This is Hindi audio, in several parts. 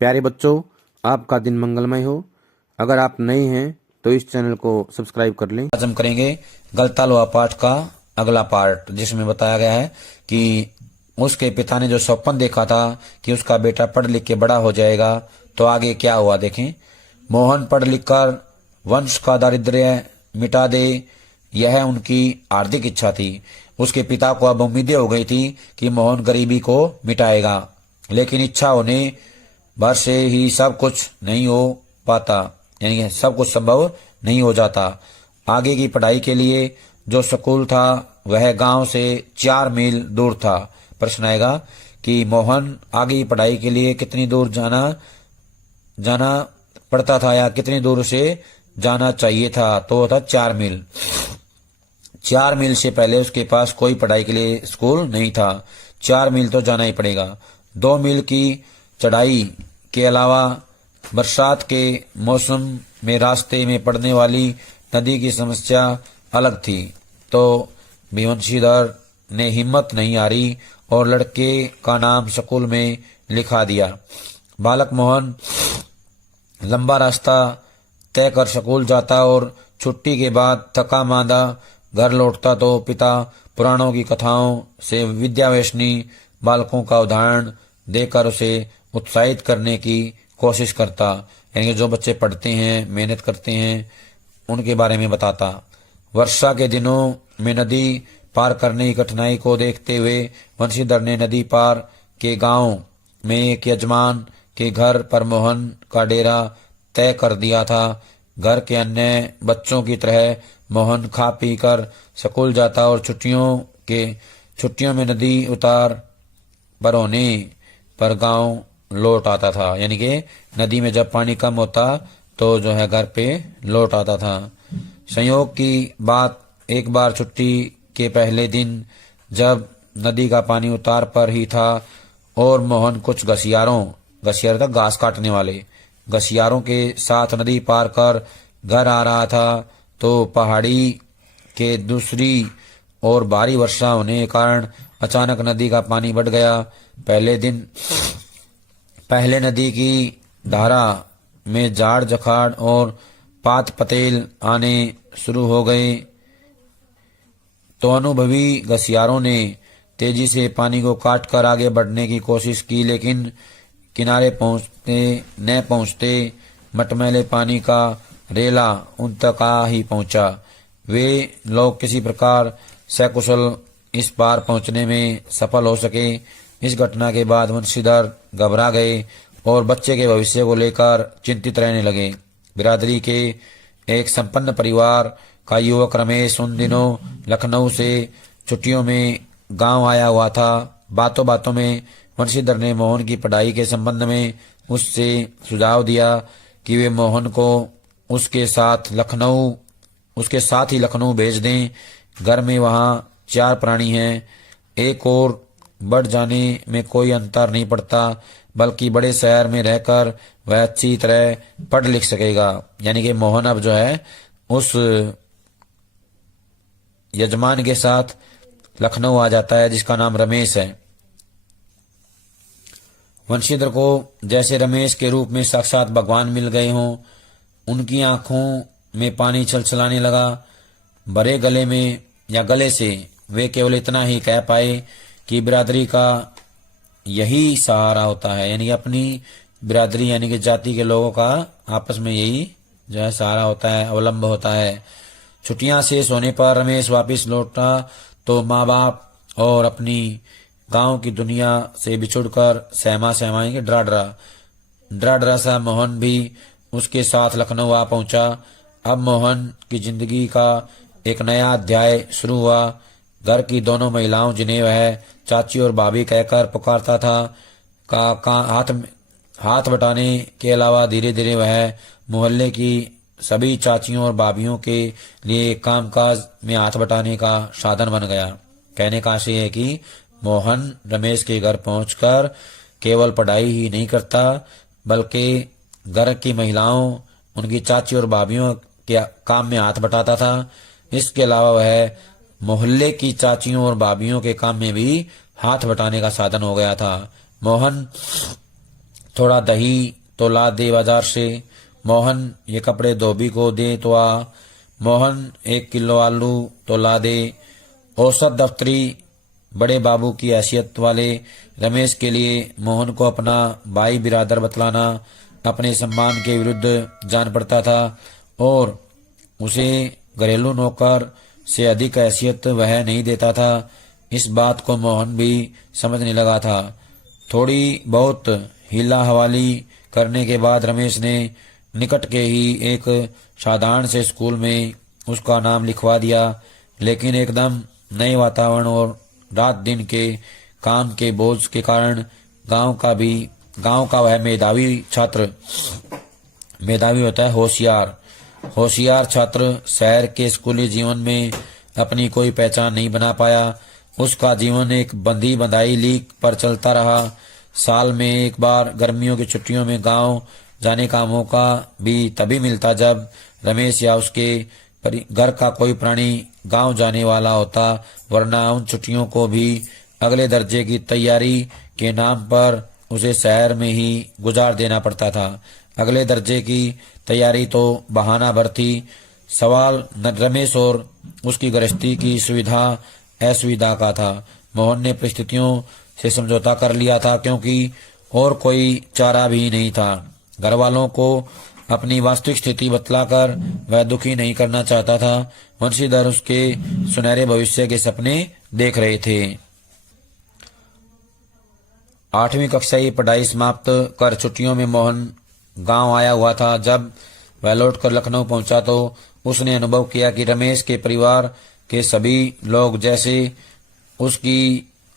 प्यारे बच्चों, आपका दिन मंगलमय हो। अगर आप नए हैं तो इस चैनल को सब्सक्राइब कर लें। आज हम करेंगे गलतालवा पाठ का अगला पार्ट, जिसमें बताया गया है कि उसके पिता ने जो स्वप्न देखा था कि उसका बेटा पढ़ लिख के बड़ा हो जाएगा, तो आगे क्या हुआ देखें। मोहन पढ़ लिख कर वंश का दारिद्र्य मिटा दे, यह उनकी हार्दिक इच्छा थी। उसके पिता को अब उम्मीदें हो गई थी कि मोहन गरीबी को मिटाएगा, लेकिन इच्छा होने भर से ही सब कुछ नहीं हो पाता, यानी सब कुछ संभव नहीं हो जाता। आगे की पढ़ाई के लिए जो स्कूल था वह गांव से 4 मील दूर था। प्रश्न आएगा कि मोहन आगे की पढ़ाई के लिए कितनी दूर जाना पड़ता था या कितनी दूर से जाना चाहिए था, तो था 4 मील। 4 मील से पहले उसके पास कोई पढ़ाई के लिए स्कूल नहीं था। 4 मील तो जाना ही पड़ेगा। 2 मील की चढ़ाई के अलावा बरसात के मौसम में रास्ते में पड़ने वाली नदी की समस्या अलग थी। तो वंशीधर ने हिम्मत नहीं हारी और लड़के का नाम स्कूल में लिखा दिया। बालक मोहन लंबा रास्ता तय कर स्कूल जाता और छुट्टी के बाद थका मांदा घर लौटता तो पिता पुराणों की कथाओं से विद्यावेशनी बालकों का उदाहरण देकर उसे उत्साहित करने की कोशिश करता, यानी जो बच्चे पढ़ते हैं, मेहनत करते हैं, उनके बारे में बताता। वर्षा के दिनों में नदी पार करने की कठिनाई को देखते हुए वंशीधर ने नदी पार के गांव में एक यजमान के घर पर मोहन का डेरा तय कर दिया था। घर के अन्य बच्चों की तरह मोहन खा पी कर स्कूल जाता और छुट्टियों में नदी उतार पर होने पर गांव लौट आता था, यानी कि नदी में जब पानी कम होता तो जो है घर पे लौट आता था। संयोग की बात, एक बार छुट्टी के पहले दिन जब नदी का पानी उतार पर ही था और मोहन कुछ घसियार था घास काटने वाले घसियारों के साथ नदी पार कर घर आ रहा था, तो पहाड़ी के दूसरी ओर भारी वर्षा होने के कारण अचानक नदी का पानी बढ़ गया। पहले नदी की धारा में झाड़ जखाड़ और पात पतेल आने शुरू हो गए, तो अनुभवी घसियारों ने तेजी से पानी को काट कर आगे बढ़ने की कोशिश की, लेकिन किनारे पहुंचते मटमैले पानी का रेला उन तक आ ही पहुंचा। वे लोग किसी प्रकार सकुशल इस पार पहुंचने में सफल हो सके। इस घटना के बाद वंशीधर घबरा गए और बच्चे के भविष्य को लेकर चिंतित रहने लगे। बिरादरी के एक संपन्न परिवार का युवक रमेश उन दिनों लखनऊ से छुट्टियों में गांव आया हुआ था। बातों बातों में वंशीधर ने मोहन की पढ़ाई के संबंध में उससे सुझाव दिया कि वे मोहन को उसके साथ ही लखनऊ भेज दें। घर में वहां 4 प्राणी हैं, एक और बढ़ जाने में कोई अंतर नहीं पड़ता, बल्कि बड़े शहर में रहकर वह अच्छी तरह पढ़ लिख सकेगा। यानी कि मोहन अब जो है उस यजमान के साथ लखनऊ आ जाता है जिसका नाम रमेश है। वंशीधर को जैसे रमेश के रूप में साक्षात भगवान मिल गए हों। उनकी आंखों में पानी छलछलाने लगा। भरे गले से वे केवल इतना ही कह पाए कि बिरादरी का यही सहारा होता है, यानी अपनी बिरादरी यानी कि जाति के लोगों का आपस में यही जो है सहारा होता है, अवलंब होता है। छुट्टियां शेष होने पर रमेश वापस लौटा तो माँ बाप और अपनी गांव की दुनिया से बिछुड़कर सहमा डरा सा मोहन भी उसके साथ लखनऊ आ पहुंचा। अब मोहन की जिंदगी का एक नया अध्याय शुरू हुआ। घर की दोनों महिलाओं जिन्हें वह चाची और भाभी कहकर पुकारता था का हाथ बटाने के अलावा धीरे धीरे वह मोहल्ले की सभी चाचियों और भाभीयों के लिए कामकाज में हाथ बटाने का साधन बन गया। कहने का आशय है कि मोहन रमेश के घर पहुंचकर केवल पढ़ाई ही नहीं करता, बल्कि घर की महिलाओं, उनकी चाची और भाभीयों के काम में हाथ बटाता था। इसके अलावा वह मोहल्ले की चाचियों और भाभीयों के काम में भी हाथ बटाने का साधन हो गया था। मोहन थोड़ा दही तो ला दे बाजार से। मोहन ये कपड़े धोबी को दे तो आ। मोहन 1 किलो आलू तो ला दे। औसत दफ्तरी बड़े बाबू की हैसियत वाले रमेश के लिए मोहन को अपना भाई बिरादर बतलाना अपने सम्मान के विरुद्ध जान पड़ता था और उसे घरेलू नौकर से अधिक हैसियत वह नहीं देता था। इस बात को मोहन भी समझने लगा था। थोड़ी बहुत हीला हवाली करने के बाद रमेश ने निकट के ही एक साधारण से स्कूल में उसका नाम लिखवा दिया। लेकिन एकदम नए वातावरण और रात दिन के काम के बोझ के कारण गांव का वह मेधावी छात्र, मेधावी होता है होशियार छात्र शहर के स्कूली जीवन में अपनी कोई पहचान नहीं बना पाया। उसका जीवन एक बंधी बंधाई लीक पर चलता रहा। साल में एक बार गर्मियों की छुट्टियों में गांव जाने का मौका भी तभी मिलता जब रमेश या उसके घर का कोई प्राणी गांव जाने वाला होता, वरना उन छुट्टियों को भी अगले दर्जे की तैयारी के नाम पर उसे शहर में ही गुजार देना पड़ता था। अगले दर्जे की तैयारी तो बहाना भर थी। सवाल रमेश और उसकी गृहस्थी की सुविधा असुविधा का था। मोहन ने परिस्थितियों से समझौता कर लिया था क्योंकि और कोई चारा भी नहीं था। घर वालों को अपनी वास्तविक स्थिति बतलाकर वह दुखी नहीं करना चाहता था। वंशीधर उसके सुनहरे भविष्य के सपने देख रहे थे। 8वीं कक्षा की पढ़ाई समाप्त कर छुट्टियों में मोहन गांव आया हुआ था। जब वह लौटकर लखनऊ पहुंचा तो उसने अनुभव किया कि रमेश के परिवार के सभी लोग जैसे उसकी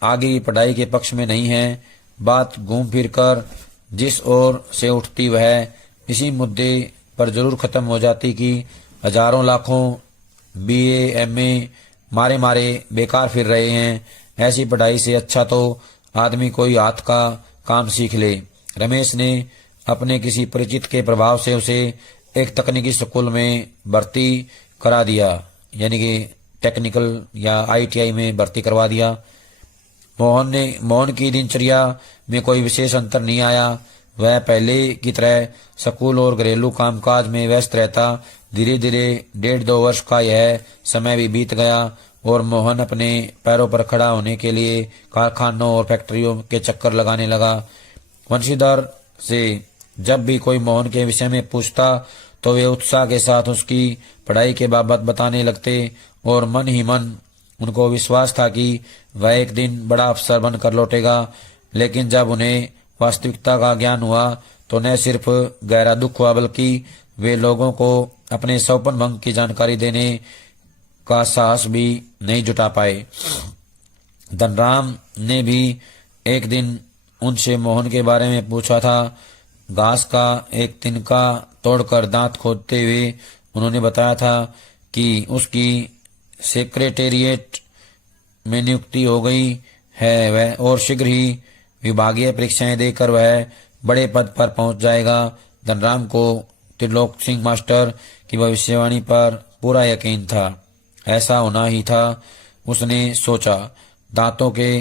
आगे की पढ़ाई के पक्ष में नहीं हैं। बात घूम फिर कर जिस ओर से उठती वह इसी मुद्दे पर जरूर खत्म हो जाती कि हजारों लाखों BA MA मारे बेकार फिर रहे हैं। ऐसी पढ़ाई से अच्छा तो आदमी कोई हाथ का काम सीख ले। रमेश ने अपने किसी परिचित के प्रभाव से उसे एक तकनीकी स्कूल में भर्ती करा दिया, यानी कि टेक्निकल या ITI में भर्ती करवा दिया। मोहन की दिनचर्या में कोई विशेष अंतर नहीं आया। वह पहले की तरह स्कूल और घरेलू कामकाज में व्यस्त रहता। धीरे धीरे 1.5-2 वर्ष का यह समय भी बीत गया और मोहन अपने पैरों पर खड़ा होने के लिए कारखानों और फैक्ट्रियों के चक्कर लगाने लगा। वंशीधर से जब भी कोई मोहन के विषय में पूछता तो वे उत्साह के साथ उसकी पढ़ाई के बाबत बताने लगते और मन ही मन उनको विश्वास था कि वह एक दिन बड़ा अफसर बनकर लौटेगा। लेकिन जब उन्हें वास्तविकता का ज्ञान हुआ तो न सिर्फ गहरा दुख हुआ बल्कि वे लोगों को अपने सौपन भंग की जानकारी देने का साहस भी नहीं जुटा पाए। धनराम ने भी एक दिन उनसे मोहन के बारे में पूछा था। घास का एक तिनका तोड़कर दांत खोदते हुए उन्होंने बताया था कि उसकी सेक्रेटेरिएट में नियुक्ति हो गई है वह और शीघ्र ही विभागीय परीक्षाएं देकर वह बड़े पद पर पहुंच जाएगा। धनराम को त्रिलोक सिंह मास्टर की भविष्यवाणी पर पूरा यकीन था। ऐसा होना ही था, उसने सोचा। दांतों के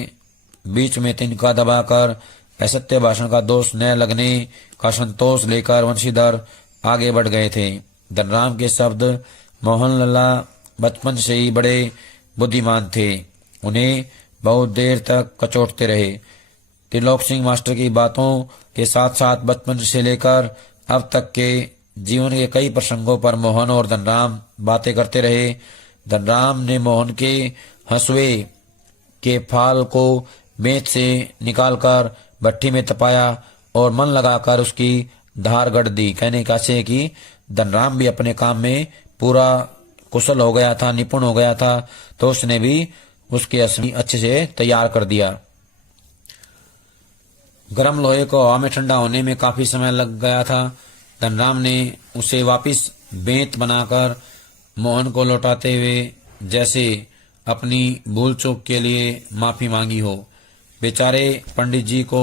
बीच में तिनका दबाकर असत्य भाषण का दोष न लगने का संतोष लेकर वंशीधर आगे बढ़ गए थे। धनराम के शब्द मोहन लल्ला बचपन से ही बड़े बुद्धिमान थे। उन्हें बहुत देर तक कचोटते रहे। त्रिलोक सिंह मास्टर की बातों के साथ साथ बचपन से लेकर अब तक के जीवन के कई प्रसंगों पर मोहन और धनराम बातें करते रहे। धनराम ने मोहन के हंसुए के फाल को बेंच से निकालकर भट्टी में तपाया और मन लगाकर उसकी धार गढ़ दी। कहने का से कि धनराम भी अपने काम में पूरा कुशल हो गया था, निपुण हो गया था, तो उसने भी उसके असली अच्छे से तैयार कर दिया। गर्म लोहे को हवा में ठंडा होने में काफी समय लग गया था। धनराम ने उसे वापस बेंत बनाकर मोहन को लौटाते हुए जैसे अपनी भूल चूक के लिए माफी मांगी हो। बेचारे पंडित जी को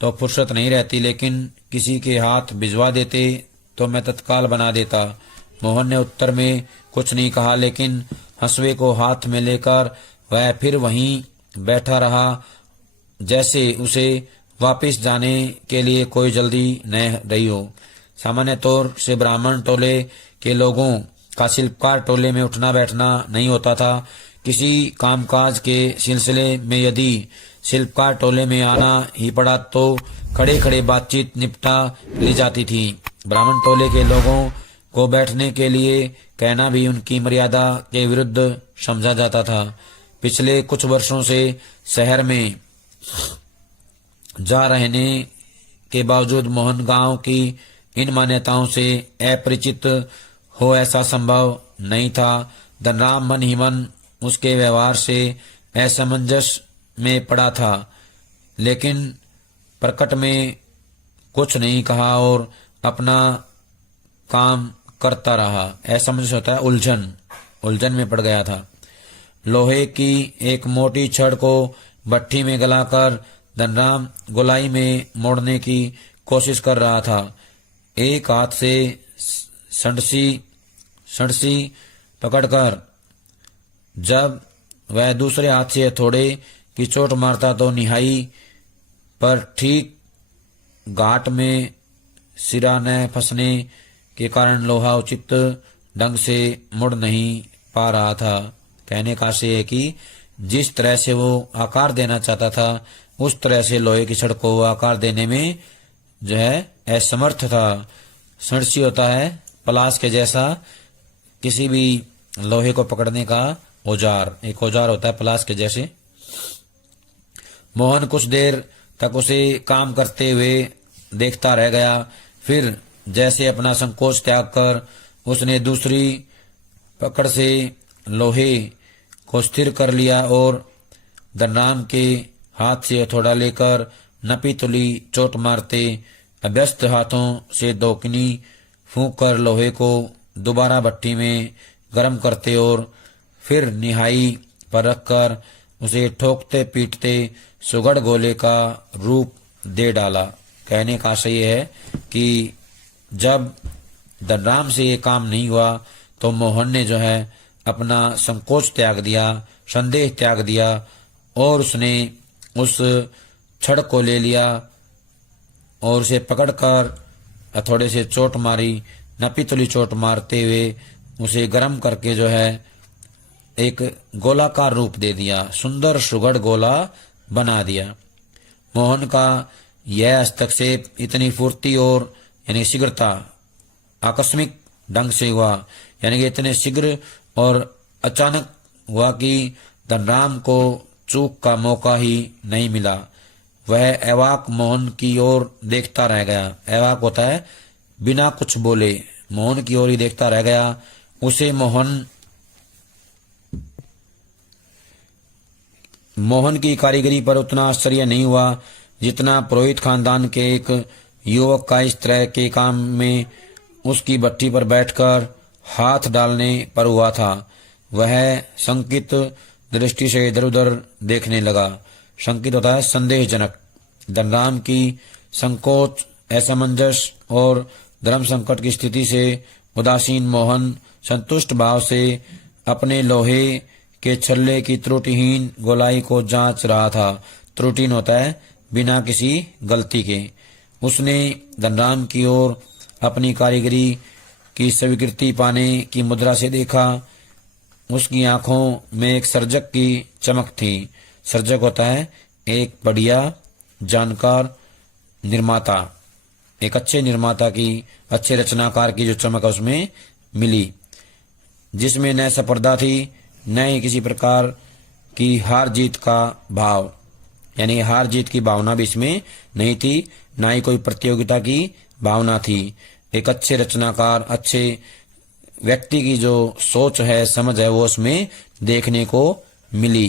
तो फुर्सत नहीं रहती, लेकिन किसी के हाथ भिजवा देते तो मैं तत्काल बना देता। मोहन ने उत्तर में कुछ नहीं कहा, लेकिन हंसुए को हाथ में लेकर वह फिर वहीं बैठा रहा जैसे उसे वापस जाने के लिए कोई जल्दी न रही हो। सामान्य तौर से ब्राह्मण टोले के लोगों का शिल्पकार टोले में उठना बैठना नहीं होता था। किसी कामकाज के सिलसिले में यदि शिल्पकार टोले में आना ही पड़ा तो खड़े खड़े बातचीत निपटा ली जाती थी। ब्राह्मण टोले के लोगों को बैठने के लिए कहना भी उनकी मर्यादा के विरुद्ध समझा जाता था। पिछले कुछ वर्षों से शहर में जा रहने के बावजूद मोहन गांव की इन मान्यताओं से अपरिचित हो ऐसा संभव नहीं था। धनराम मन ही मन उसके व्यवहार से असमंजस में पड़ा था, लेकिन प्रकट में कुछ नहीं कहा और अपना काम करता रहा। असमंजस होता है उलझन में पड़ गया था। लोहे की एक मोटी छड़ को भट्ठी में गलाकर धनराम गोलाई में मोड़ने की कोशिश कर रहा था। एक हाथ से सड़सी पकड़कर जब वह दूसरे हाथ से हथौड़े की चोट मारता तो निहाई पर ठीक घाट में सिरा न फंसने के कारण लोहा उचित ढंग से मुड़ नहीं पा रहा था। कहने का आशय है कि जिस तरह से वो आकार देना चाहता था उस तरह से लोहे की छड़ को आकार देने में जो है असमर्थ था। सड़सी होता है पलाश के जैसा किसी भी लोहे को पकड़ने का औजार, एक औजार होता है पलाश के जैसे। मोहन कुछ देर तक उसे काम करते हुए देखता रह गया। फिर जैसे अपना संकोच त्याग कर उसने दूसरी पकड़ से लोहे को स्थिर कर लिया और धनराम के हाथ से हथौड़ा लेकर नपी तुली चोट मारते अभ्यस्त हाथों से दौकनी फूंक कर लोहे को दोबारा भट्टी में गर्म करते और फिर निहाई पर रखकर उसे ठोकते पीटते सुगढ़ गोले का रूप दे डाला। कहने का आशय है कि जब धनराम से ये काम नहीं हुआ तो मोहन ने जो है अपना संकोच त्याग दिया, संदेह त्याग दिया और उसने उस छड़ को ले लिया और उसे पकड़कर हथौड़े से चोट मारी। नपी तुली चोट मारते हुए उसे गर्म करके जो है एक गोलाकार रूप दे दिया, सुंदर सुगढ़ गोला बना दिया। मोहन का यह हस्तक्षेप इतनी फुर्ती और यानी शीघ्रता आकस्मिक ढंग से हुआ, यानी कि इतने शीघ्र और अचानक हुआ कि धनराम को चूक का मौका ही नहीं मिला। वह अवाक मोहन की ओर देखता रह गया। अवाक होता है बिना कुछ बोले, मोहन की ओर ही देखता रह गया। उसे मोहन की कारीगरी पर उतना आश्चर्य नहीं हुआ जितना पुरोहित खानदान के एक युवक का इस तरह के काम में उसकी भट्टी पर बैठकर हाथ डालने पर हुआ था। वह शंकित दृष्टि से इधर उधर देखने लगा। शंकित होता है संदेहजनक। धनराम की संकोच, असमंजस और धर्म संकट की स्थिति से उदासीन मोहन संतुष्ट भाव से अपने लोहे के छल्ले की त्रुटिहीन गोलाई को जांच रहा था। त्रुटिहीन होता है बिना किसी गलती के। उसने धनराम की ओर अपनी कारीगरी की स्वीकृति पाने की मुद्रा से देखा। उसकी आंखों में एक सर्जक की चमक थी। सर्जक होता है एक बढ़िया जानकार निर्माता, एक अच्छे निर्माता की, अच्छे रचनाकार की जो चमक उसमें मिली, जिसमें न स्पर्धा थी न ही किसी प्रकार की हार जीत का भाव, यानी हार जीत की भावना भी इसमें नहीं थी, न ही कोई प्रतियोगिता की भावना थी। एक अच्छे रचनाकार, अच्छे व्यक्ति की जो सोच है, समझ है, वो उसमें देखने को मिली।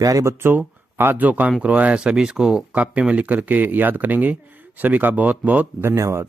प्यारे बच्चों, आज जो काम करवाया है सभी इसको कापी में लिख करके याद करेंगे। सभी का बहुत बहुत धन्यवाद।